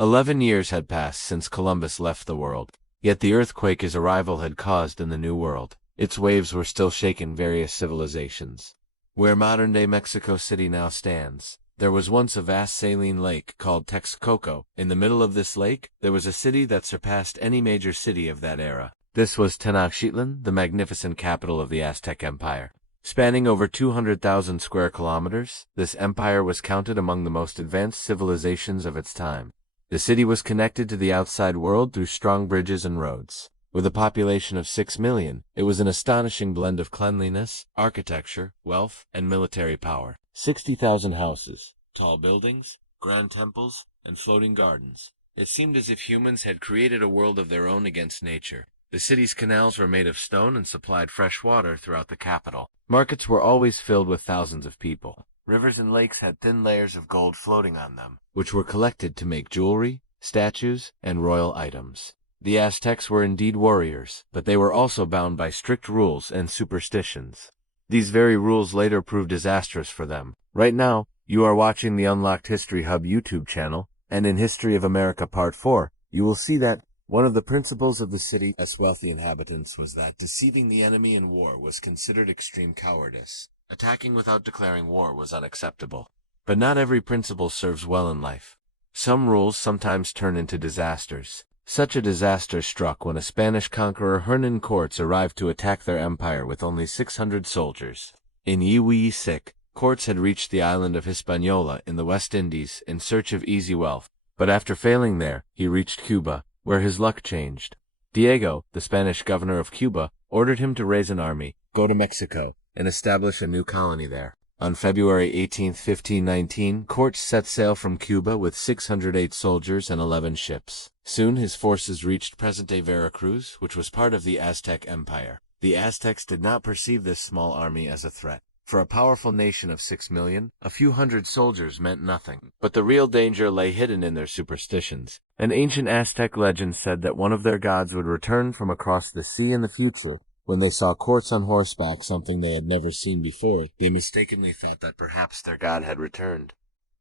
11 years had passed since Columbus left the world, yet the earthquake his arrival had caused in the New World, its waves were still shaking various civilizations. Where modern-day Mexico City now stands, there was once a vast saline lake called Texcoco. In the middle of this lake, there was a city that surpassed any major city of that era. This was Tenochtitlan, the magnificent capital of the Aztec Empire. Spanning over 200,000 square kilometers, this empire was counted among the most advanced civilizations of its time. The city was connected to the outside world through strong bridges and roads. With a population of 6 million, it was an astonishing blend of cleanliness, architecture, wealth, and military power. 60,000 houses, tall buildings, grand temples, and floating gardens. It seemed as if humans had created a world of their own against nature. The city's canals were made of stone and supplied fresh water throughout the capital. Markets were always filled with thousands of people. Rivers and lakes had thin layers of gold floating on them, which were collected to make jewelry, statues, and royal items. The Aztecs were indeed warriors, but they were also bound by strict rules and superstitions. These very rules later proved disastrous for them. Right now, you are watching the Unlocked History Hub YouTube channel, and in History of America Part 4, you will see that one of the principles of the city's wealthy inhabitants was that deceiving the enemy in war was considered extreme cowardice. Attacking without declaring war was unacceptable. But not every principle serves well in life. Some rules sometimes turn into disasters. Such a disaster struck when a Spanish conqueror Hernan Cortes arrived to attack their empire with only 600 soldiers. In Iwi-6, Cortes had reached the island of Hispaniola in the West Indies in search of easy wealth, but after failing there, he reached Cuba, where his luck changed. Diego, the Spanish governor of Cuba, ordered him to raise an army, go to Mexico, and establish a new colony there. On February 18, 1519, Cortes set sail from Cuba with 608 soldiers and 11 ships. Soon his forces reached present-day Veracruz, which was part of the Aztec Empire. The Aztecs did not perceive this small army as a threat. For a powerful nation of 6 million, a few hundred soldiers meant nothing. But the real danger lay hidden in their superstitions. An ancient Aztec legend said that one of their gods would return from across the sea in the future. When they saw Cortes on horseback, something they had never seen before, they mistakenly thought that perhaps their god had returned.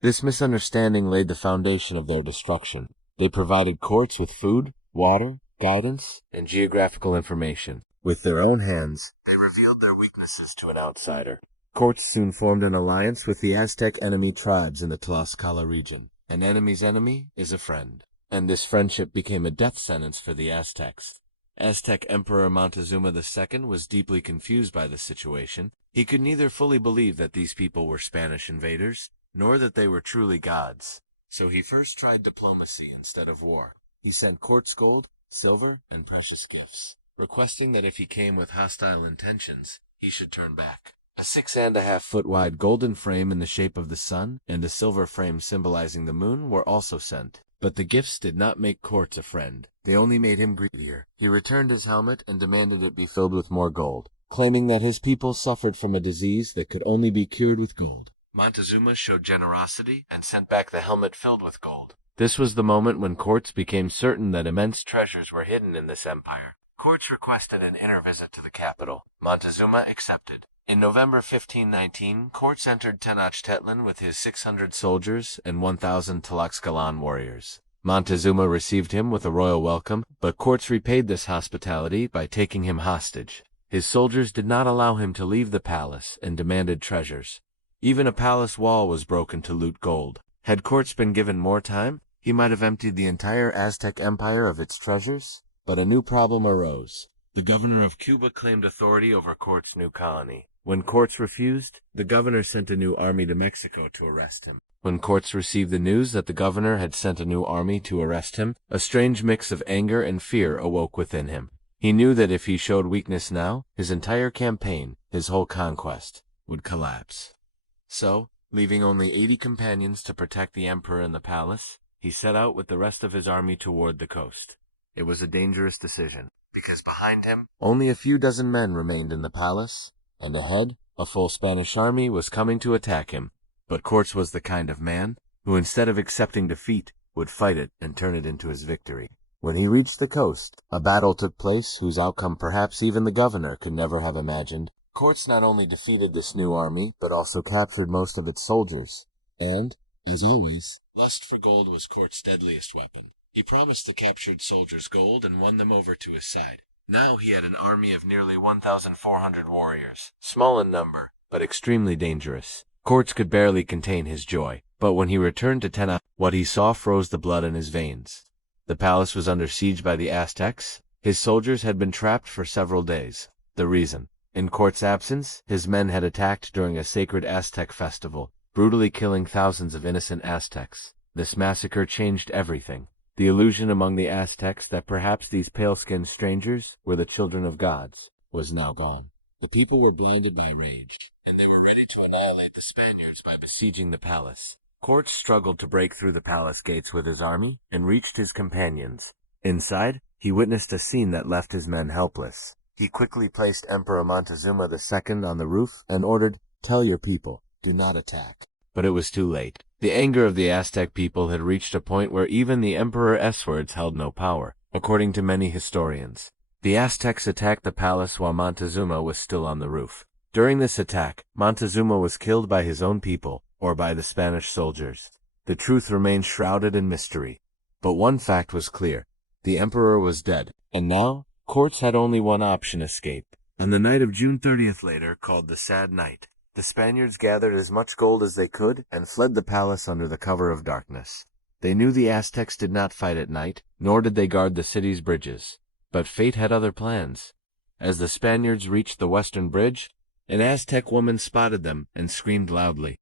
This misunderstanding laid the foundation of their destruction. They provided Cortes with food, water, guidance, and geographical information. With their own hands, they revealed their weaknesses to an outsider. Cortes soon formed an alliance with the Aztec enemy tribes in the Tlaxcala region. An enemy's enemy is a friend, and this friendship became a death sentence for the Aztecs. Aztec Emperor Montezuma II was deeply confused by the situation. He could neither fully believe that these people were Spanish invaders, nor that they were truly gods. So he first tried diplomacy instead of war. He sent Cortes gold, silver, and precious gifts, requesting that if he came with hostile intentions, he should turn back. A 6.5-foot wide golden frame in the shape of the sun and a silver frame symbolizing the moon were also sent. But the gifts did not make Cortes a friend. They only made him greedier. He returned his helmet and demanded it be filled with more gold, claiming that his people suffered from a disease that could only be cured with gold. Montezuma showed generosity and sent back the helmet filled with gold. This was the moment when Cortes became certain that immense treasures were hidden in this empire. Cortes requested an inner visit to the capital. Montezuma accepted. In November 1519, Cortes entered Tenochtitlan with his 600 soldiers and 1,000 Tlaxcalan warriors. Montezuma received him with a royal welcome, but Cortes repaid this hospitality by taking him hostage. His soldiers did not allow him to leave the palace and demanded treasures. Even a palace wall was broken to loot gold. Had Cortes been given more time, he might have emptied the entire Aztec Empire of its treasures. But a new problem arose. The governor of Cuba claimed authority over Cortes' new colony. When Cortes refused, the governor sent a new army to Mexico to arrest him. When Cortes received the news that the governor had sent a new army to arrest him, a strange mix of anger and fear awoke within him. He knew that if he showed weakness now, his entire campaign, his whole conquest, would collapse. So, leaving only 80 companions to protect the emperor in the palace, he set out with the rest of his army toward the coast. It was a dangerous decision, because behind him, only a few dozen men remained in the palace, and ahead, a full Spanish army was coming to attack him. But Cortes was the kind of man who, instead of accepting defeat, would fight it and turn it into his victory. When he reached the coast, a battle took place whose outcome perhaps even the governor could never have imagined. Cortes not only defeated this new army, but also captured most of its soldiers. And, as always, Lust for gold was Cort's deadliest weapon. He promised the captured soldiers gold and won them over to his side. Now he had an army of nearly 1,400 warriors, small in number, but extremely dangerous. Cortes could barely contain his joy, but when he returned to Tenoch, what he saw froze the blood in his veins. The palace was under siege by the Aztecs. His soldiers had been trapped for several days. The reason: in Cortes' absence, his men had attacked during a sacred Aztec festival, brutally killing thousands of innocent Aztecs. This massacre changed everything. The illusion among the Aztecs that perhaps these pale-skinned strangers were the children of gods was now gone. The people were blinded by rage, and they were ready to annihilate the Spaniards by besieging the palace. Cortes struggled to break through the palace gates with his army and reached his companions. Inside, he witnessed a scene that left his men helpless. He quickly placed Emperor Montezuma II on the roof and ordered, "Tell your people, do not attack." But it was too late. The anger of the Aztec people had reached a point where even the emperor's words held no power, according to many historians. The Aztecs attacked the palace while Montezuma was still on the roof. During this attack, Montezuma was killed by his own people, or by the Spanish soldiers. The truth remained shrouded in mystery. But one fact was clear: the emperor was dead, and now Cortes had only one option: escape. On the night of June 30th, later called the Sad Night, the Spaniards gathered as much gold as they could and fled the palace under the cover of darkness. They knew the Aztecs did not fight at night, nor did they guard the city's bridges. But fate had other plans. As the Spaniards reached the western bridge, an Aztec woman spotted them and screamed loudly.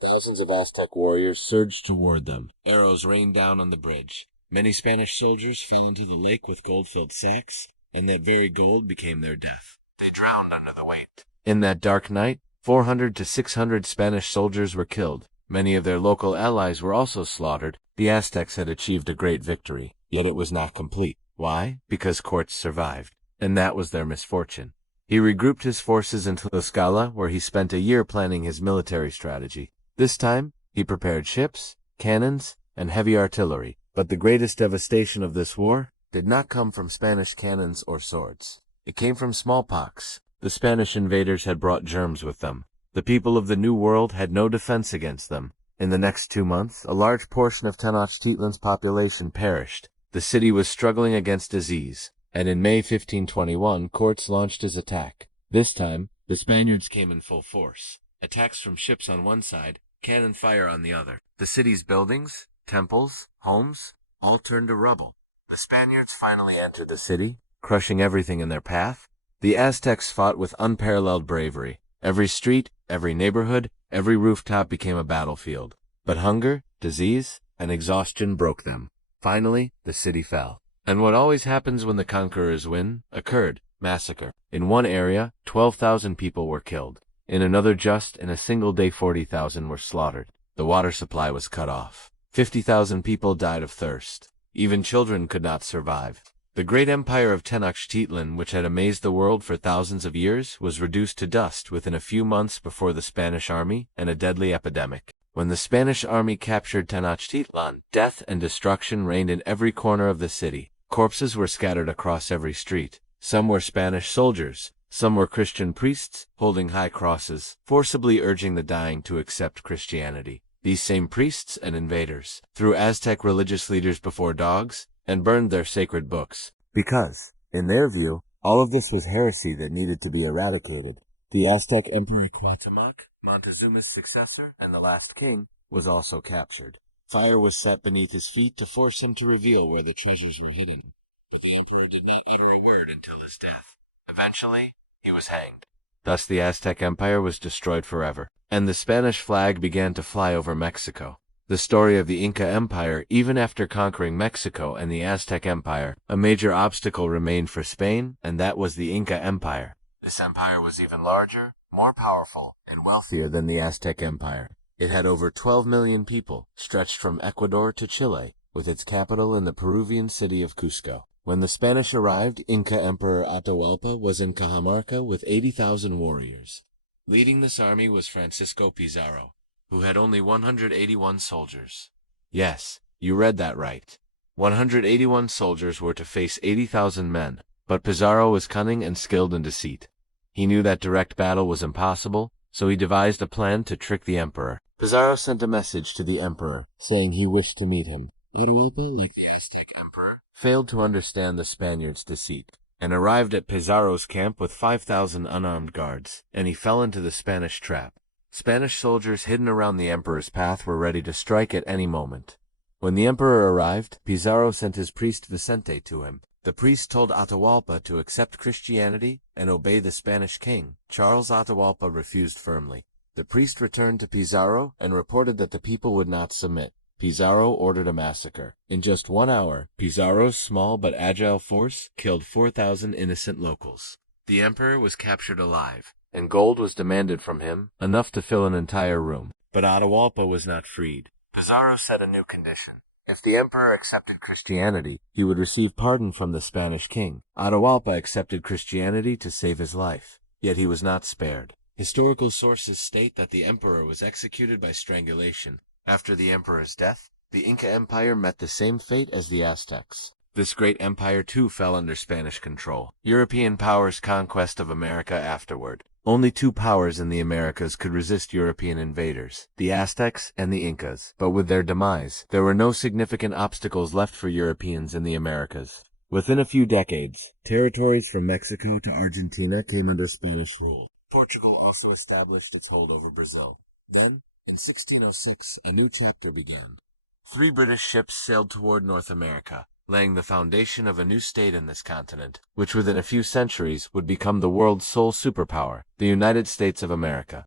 Thousands of Aztec warriors surged toward them. Arrows rained down on the bridge. Many Spanish soldiers fell into the lake with gold-filled sacks, and that very gold became their death. They drowned under the weight. In that dark night, 400 to 600 Spanish soldiers were killed. Many of their local allies were also slaughtered. The Aztecs had achieved a great victory, yet it was not complete. Why? Because Cortes survived, and that was their misfortune. He regrouped his forces in Tlaxcala, where he spent a year planning his military strategy. This time, he prepared ships, cannons, and heavy artillery. But the greatest devastation of this war did not come from Spanish cannons or swords. It came from smallpox. The Spanish invaders had brought germs with them. The people of the New World had no defense against them. In the next 2 months, a large portion of Tenochtitlan's population perished. The city was struggling against disease, and in May 1521, Cortes launched his attack. This time, the Spaniards came in full force. Attacks from ships on one side, cannon fire on the other. The city's buildings, temples, homes, all turned to rubble. The Spaniards finally entered the city, crushing everything in their path. The Aztecs fought with unparalleled bravery. Every street, every neighborhood, every rooftop became a battlefield. But hunger, disease, and exhaustion broke them. Finally, the city fell. And what always happens when the conquerors win occurred: massacre. In one area, 12,000 people were killed. In another, just in a single day, 40,000 were slaughtered. The water supply was cut off. 50,000 people died of thirst. Even children could not survive. The great empire of Tenochtitlan, which had amazed the world for thousands of years, was reduced to dust within a few months before the Spanish army and a deadly epidemic. When the Spanish army captured Tenochtitlan, death and destruction reigned in every corner of the city. Corpses were scattered across every street. Some were Spanish soldiers. Some were Christian priests, holding high crosses, forcibly urging the dying to accept Christianity. These same priests and invaders threw Aztec religious leaders before dogs and burned their sacred books, because, in their view, all of this was heresy that needed to be eradicated. The Aztec Emperor Cuauhtémoc, Montezuma's successor and the last king, was also captured. Fire was set beneath his feet to force him to reveal where the treasures were hidden, but the emperor did not utter a word until his death. Eventually, he was hanged. Thus the Aztec Empire was destroyed forever, and the Spanish flag began to fly over Mexico. The story of the Inca Empire: even after conquering Mexico and the Aztec Empire, a major obstacle remained for Spain, and that was the Inca Empire. This empire was even larger, more powerful, and wealthier than the Aztec Empire. It had over 12 million people, stretched from Ecuador to Chile, with its capital in the Peruvian city of Cusco. When the Spanish arrived, Inca Emperor Atahualpa was in Cajamarca with 80,000 warriors. Leading this army was Francisco Pizarro, who had only 181 soldiers. Yes, you read that right. 181 soldiers were to face 80,000 men, but Pizarro was cunning and skilled in deceit. He knew that direct battle was impossible, so he devised a plan to trick the emperor. Pizarro sent a message to the emperor, saying he wished to meet him. Atahualpa, like the Aztec emperor, failed to understand the Spaniards' deceit, and arrived at Pizarro's camp with 5,000 unarmed guards, and he fell into the Spanish trap. Spanish soldiers hidden around the emperor's path were ready to strike at any moment. When the emperor arrived, Pizarro sent his priest Vicente to him. The priest told Atahualpa to accept Christianity and obey the Spanish king. Charles Atahualpa refused firmly. The priest returned to Pizarro and reported that the people would not submit. Pizarro ordered a massacre. In just 1 hour, Pizarro's small but agile force killed 4,000 innocent locals. The emperor was captured alive, and gold was demanded from him, enough to fill an entire room. But Atahualpa was not freed. Pizarro set a new condition. If the emperor accepted Christianity, he would receive pardon from the Spanish king. Atahualpa accepted Christianity to save his life, yet he was not spared. Historical sources state that the emperor was executed by strangulation. After the emperor's death, the Inca Empire met the same fate as the Aztecs. This great empire too fell under Spanish control. European powers' conquest of America afterward. Only 2 powers in the Americas could resist European invaders, the Aztecs and the Incas. But with their demise, there were no significant obstacles left for Europeans in the Americas. Within a few decades, territories from Mexico to Argentina came under Spanish rule. Portugal also established its hold over Brazil. Then, in 1606, a new chapter began. 3 British ships sailed toward North America, laying the foundation of a new state in this continent, which within a few centuries would become the world's sole superpower, the United States of America.